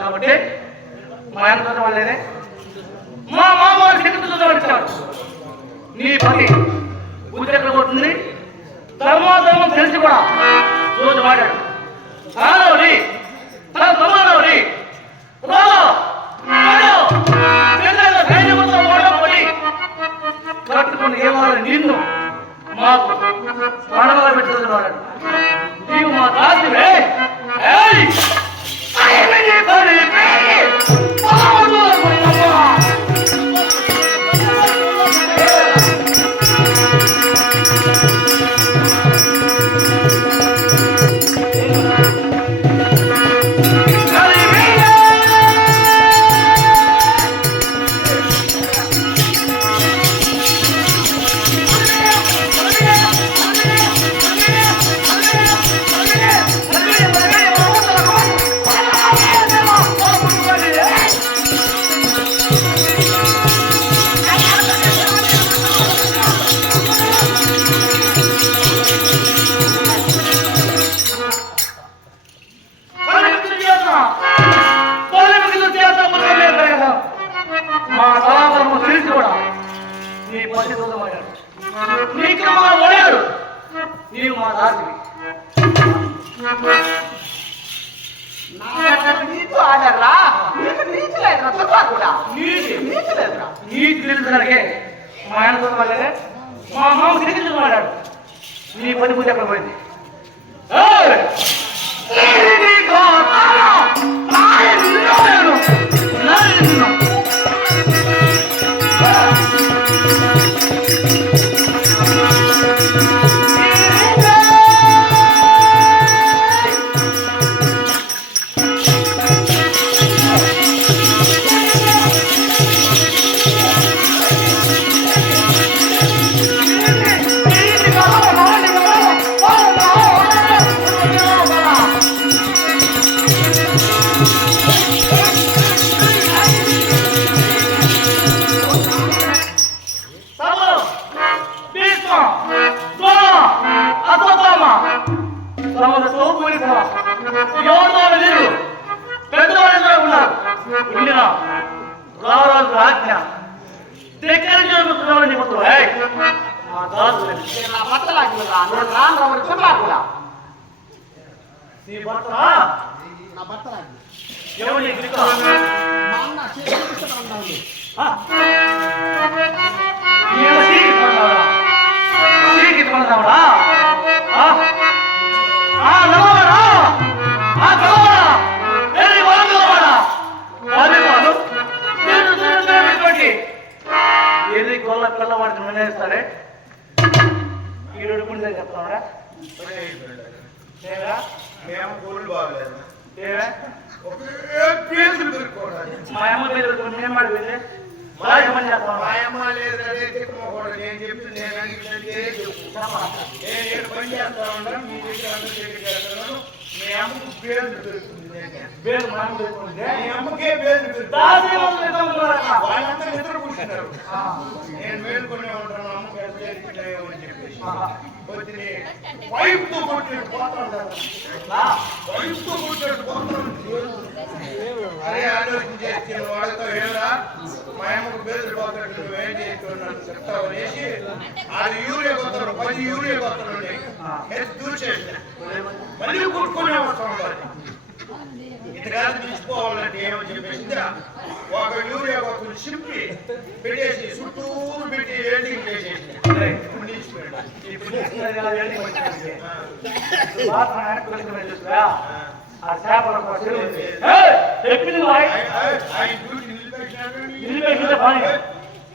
కాబట్టి మా ఆయన వాళ్ళేనే మా మామూలు చెట్టుతాడు. నీ పని బుద్ధి ఎక్కడ పోతుంది? ధర్మాధర్మం తెలిసి కూడా రోజు వాడాడు. కాదవరి తన సమానవరి కట్టుకుని ఏమాలి నిన్ను మాకు ప్రాణాలు పెట్టుకుని వాడాడు. నీవు మా దాసివే. మా ఆయన వాళ్ళే మా మామ తిరిగి వాడాడు. నీ పని పూజ ఎక్కడ పోయింది? పిల్లవాడికి నిర్ణయిస్తాడే ఈరోజు కూడా చెప్తాడా? మా అమ్మ పేరు నేను మాడిపోయింది. పేరు అమ్మకే వాళ్ళంతా నిద్ర కూర్చున్నారు. నేను వేడుకునే ఉంటాను అమ్మకి అని చెప్పేసి వైపుతో కొట్టాడు పోతాడు. వైపుతో కొట్టాడు పోతాడు. అదే ఆలోచన చేసిన వాళ్ళతో ఏరా మా అమ్మకు బేదలు పోతాడు నువ్వేం చేస్తున్నాను చెప్తావు అనేసి అది యూరియా కొత్తాడు 10 యూరియా కొత్తాడు దూచేసిన మళ్ళీ కొట్టుకునే వస్తా ఉంటారు. ఇంతకాలం తీసుకోవాలంటే ఏమని చెప్పేసి ఒక యూరియా కొత్తలు చింపి పెట్టేసి చుట్టూరు పెట్టి ఎడిటింగ్ చేసేసి ఆ చేపల చెప్పింది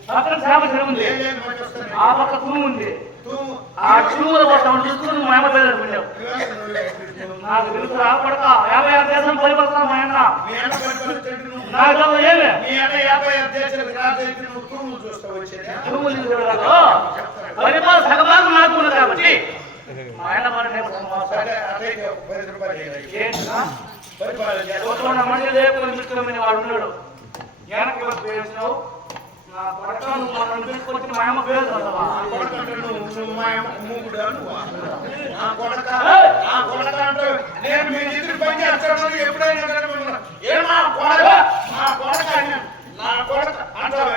పక్కన చేప చెరువు ఉంది, ఆ పక్క తుమ్ము ఉంది. ఆ తుమ్ముల కోసం చూసుకుని మా అమ్మ పేరు నాకు తెలుసు ఆ పడక 56 దేశం పరిపాలన మా అన్న నాకు ఏమే పరిపాలన సగభాగం నాకు ఉన్నది కాబట్టి మా అన్న మంది లేకపోతే వాడు ఉన్నాడు వెనక్కి వేసినావు నా కొడక నువ్వు మనం తీసుకొచ్చి మా అమ్మ పేరు నేను మీ దగ్గర పని చేస్తాను ఎప్పుడైనా ఏమా నా కొడక అంటావా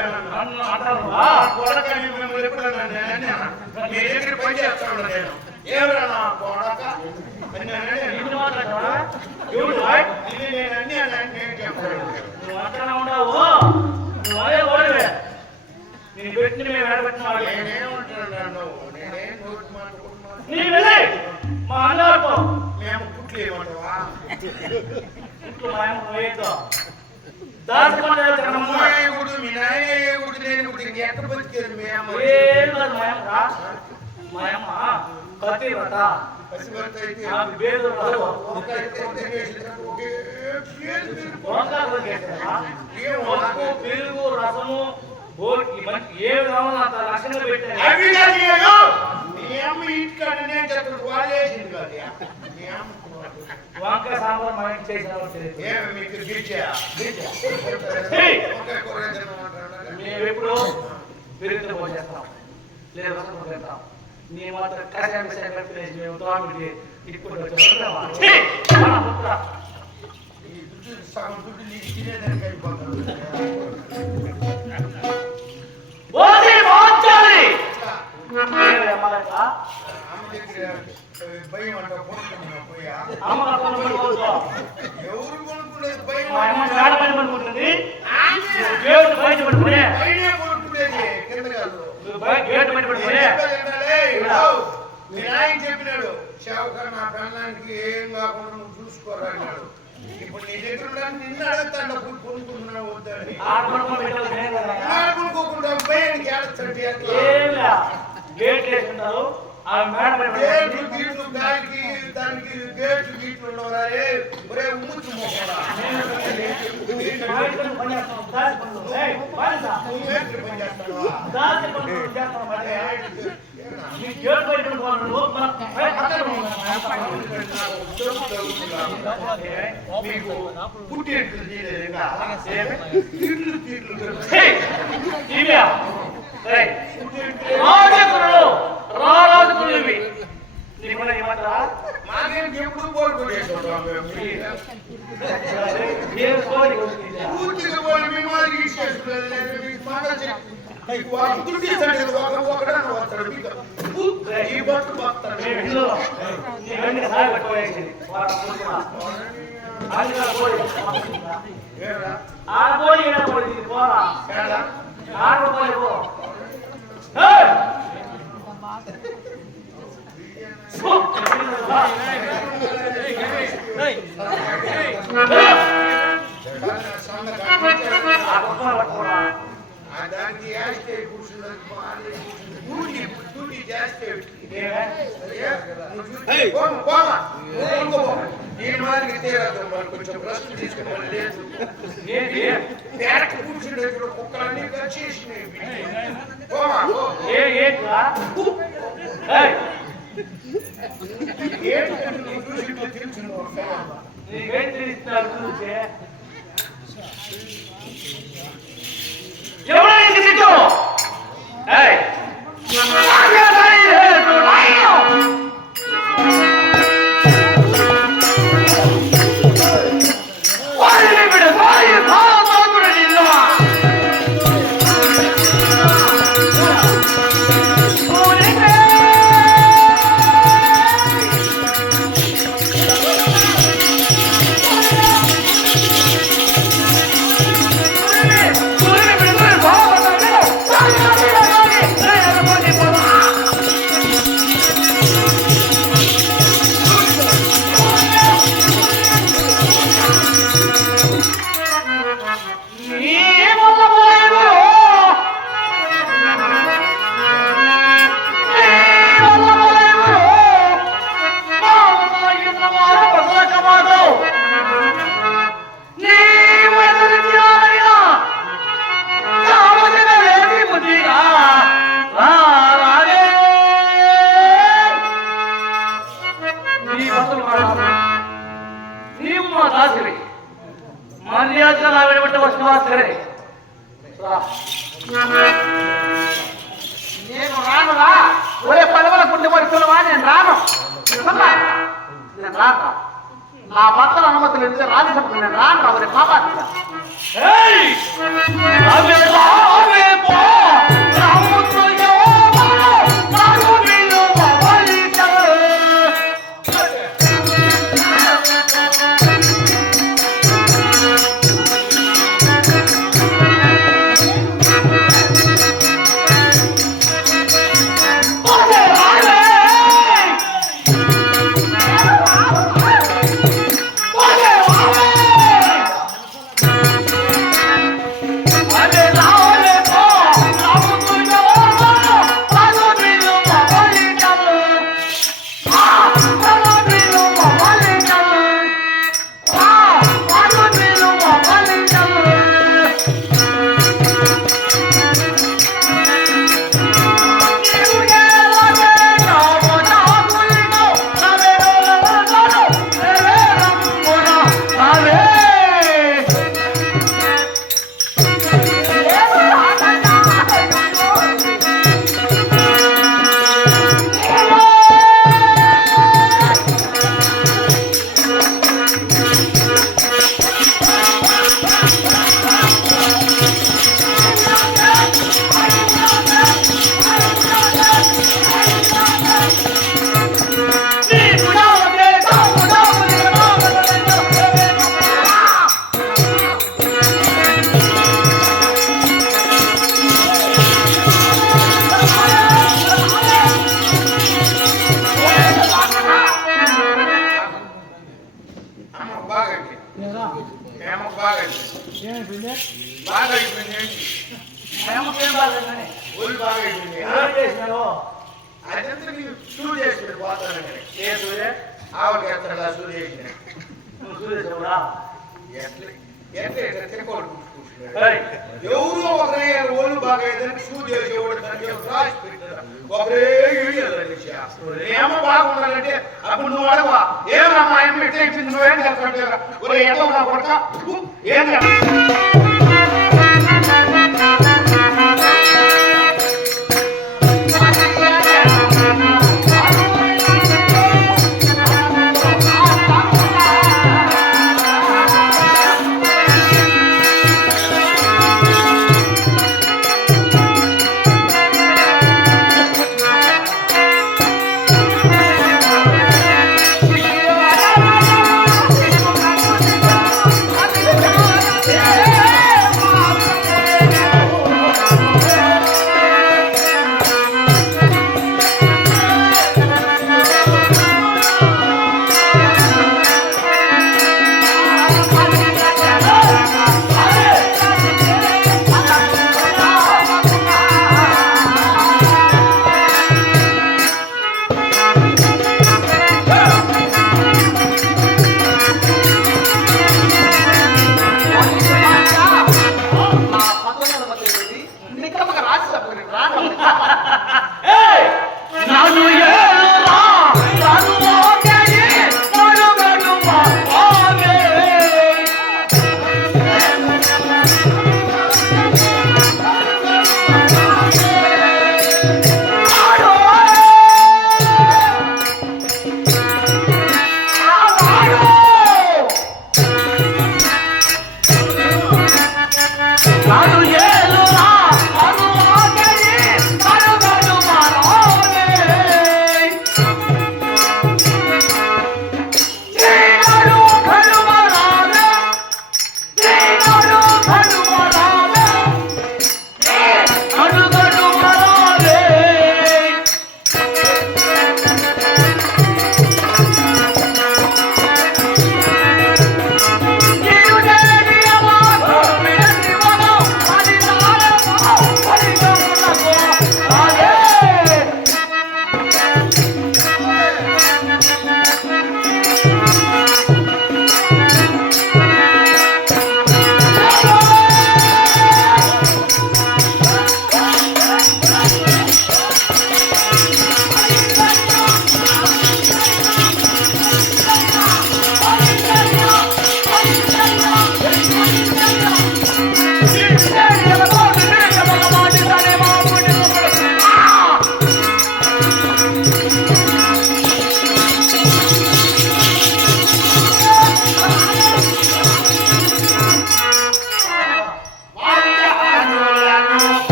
కొడక మిమ్మల్ని ఎప్పుడైనా మీ దగ్గర పని చేస్తాను నేను ఏమరా నా కొడక నేను పెట్టిన మేము ఏడబెట్టిన మా అన్నతో మేము కుట్లు ఏమంటావా మీ నాయన నేను ఎక్కడ బతికేది పెరుగు రసము ఏ కావాలో అంత లక్షణంగా పెట్టాను. వంకాయ సాంబార్ మా ఇంటి మేము ఎప్పుడు పెరుగుతో పోసేస్తాం లేదు రసం పోసేస్తాం నీ మాత్రం కషాయం మేము తోమిటి ఇప్పుడు భయం అంట ఎవరు కొనుక్కునేది కింద కాదు మీ నాయన చెప్పినాడు షావుకారు నా ప్రాణానికి ఏం కాకుండా నువ్వు చూసుకోరా అన్నాడు. ఇప్పుడు నీ దగ్గర నిన్ను అడుగుతాడు కొనుక్కుంటున్నావు వద్దని కొనుక్కోకుండా భయానికి ఏడుస్తాడు దానికి గేట్లు గీట్లు ఉండవరే ఒరే ఉమ్ముచ్చు మొక్కడా పుట్టేట్లు మాకేం ఎప్పుడు పూర్తిగా పోయి మిమ్మల్ని ఈ బొట్టు దానికి జాస్తి కూర్చున్నది జాస్తి నేను మాదిరికి తీరదు మరి కొంచెం ప్రశ్న తీసుకుని లేదు కూర్చుండే కుక్కలన్నీ చేసినాయి ఎవరైనా సిద్ధు మర్యాదగా నా వెంట వస్తున్నా సరే నేను రానురా ఒరే పదవుల పుట్టి పడుతున్నవా నేను రాను నేను రాను నా భర్తల అనుమతులు ఇస్తే రాజ్యసభకు నేను రాను ఒరే పాపా ఎవరో ఒకరే ఓళ్ళు బాగా ఏదైనా షూ చేసేవాడు దానికి రాసి పెట్టారు ఒకరే ఏమో బాగుండాలంటే అప్పుడు నువ్వు అడగవా ఏం అమ్మాయి ఎట్లా ఇచ్చింది నువ్వేం చేస్తావు ఏదో నా కొడక ఏం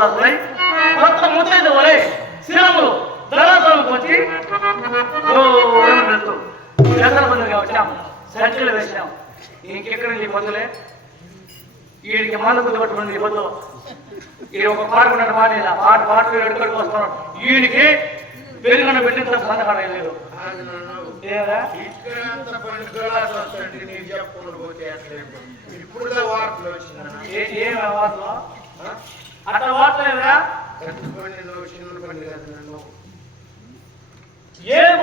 రాజులై కొత్త ముత్తైదు వలె శిరములు ధరాతలకు వచ్చి వెళ్తూ ఎక్కడ బంధుగా వచ్చాం, సంచులు వేసాం. ఇంకెక్కడ నీ పొద్దులే వీడికి మందు బుద్ధి పట్టుకుని నీ పొద్దు ఈ ఒక పాడుకున్నట్టు మాట పాటలు ఎడుకొని వస్తున్నాడు. వీడికి పెరుగున్న పెట్టిన సందకాడ లేదు. ఏం వార్తలో అట్లా వార్తలేదా? ఏం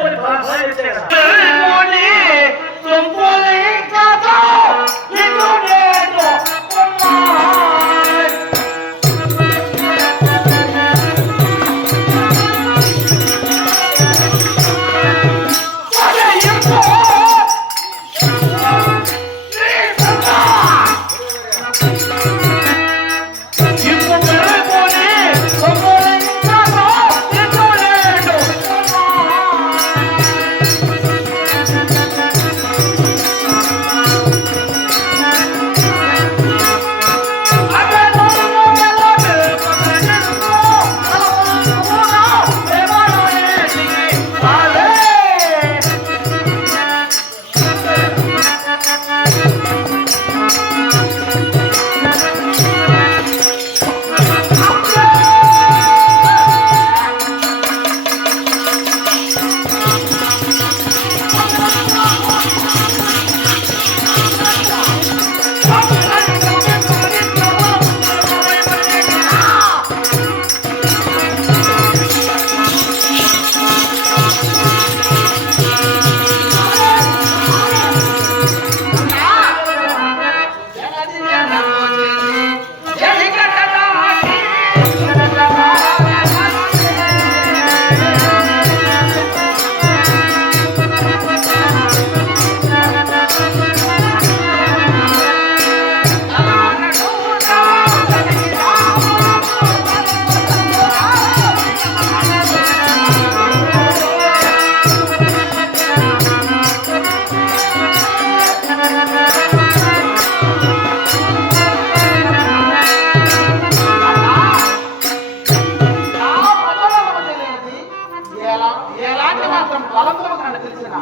ఎలాంటి మాత్రం బలంతో నాకు తెలిసిన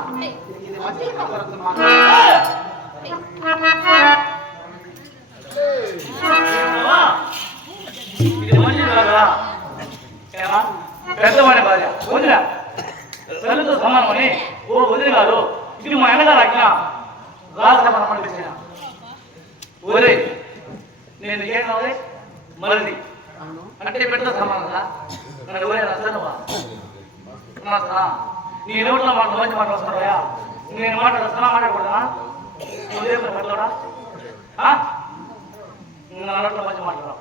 ఇది మంచి ఇది మంచి కాదా? పెద్దవాడి భార్య వదిన తల్లితో సమానమని ఓ వదిన కాదు. ఇది మా అన్నగారు ఆజ్ఞ. రాజసభ పంపించిన ఒరే నేను ఏం కావాలి మరిది అంటే పెద్ద సమానంగా నన్ను ఒరే రసనవా నీ నోట్లో మాట మంచి మాట వస్తున్నాయా? నేను మాట రసన మాట్లాడకూడదా? నువ్వే పెద్దోడా నా నోట్లో మంచి మాట్లాడరా?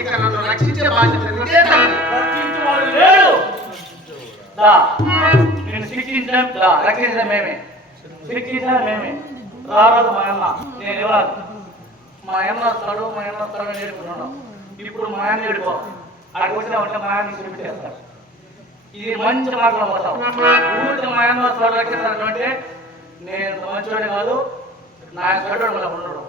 ఇక నన్ను రక్షించే బాధ్యత నీదే తల్లి. రక్షించువాడు లేడు. దా, నేను శిక్షించాం దా, రక్షించడం మేమే, శిక్షించడం మేమే. రారాదు మా అన్న, నేను ఇవ్వాలి. మా అన్న వస్తాడు, మా అన్న వస్తాడు అని నేర్పుతున్నాడు. ఇప్పుడు మా అన్న ఏడుకో, అక్కడికి వచ్చినామంటే మా అన్న చూపించేస్తాడు. ఇది మంచి మార్గంలో పోతాం. ఊరికి మా అన్న వస్తాడు రక్షిస్తాడు అంటే నేను మంచివాడే కాదు, నా చెడ్డోడు మళ్ళీ ఉండడు.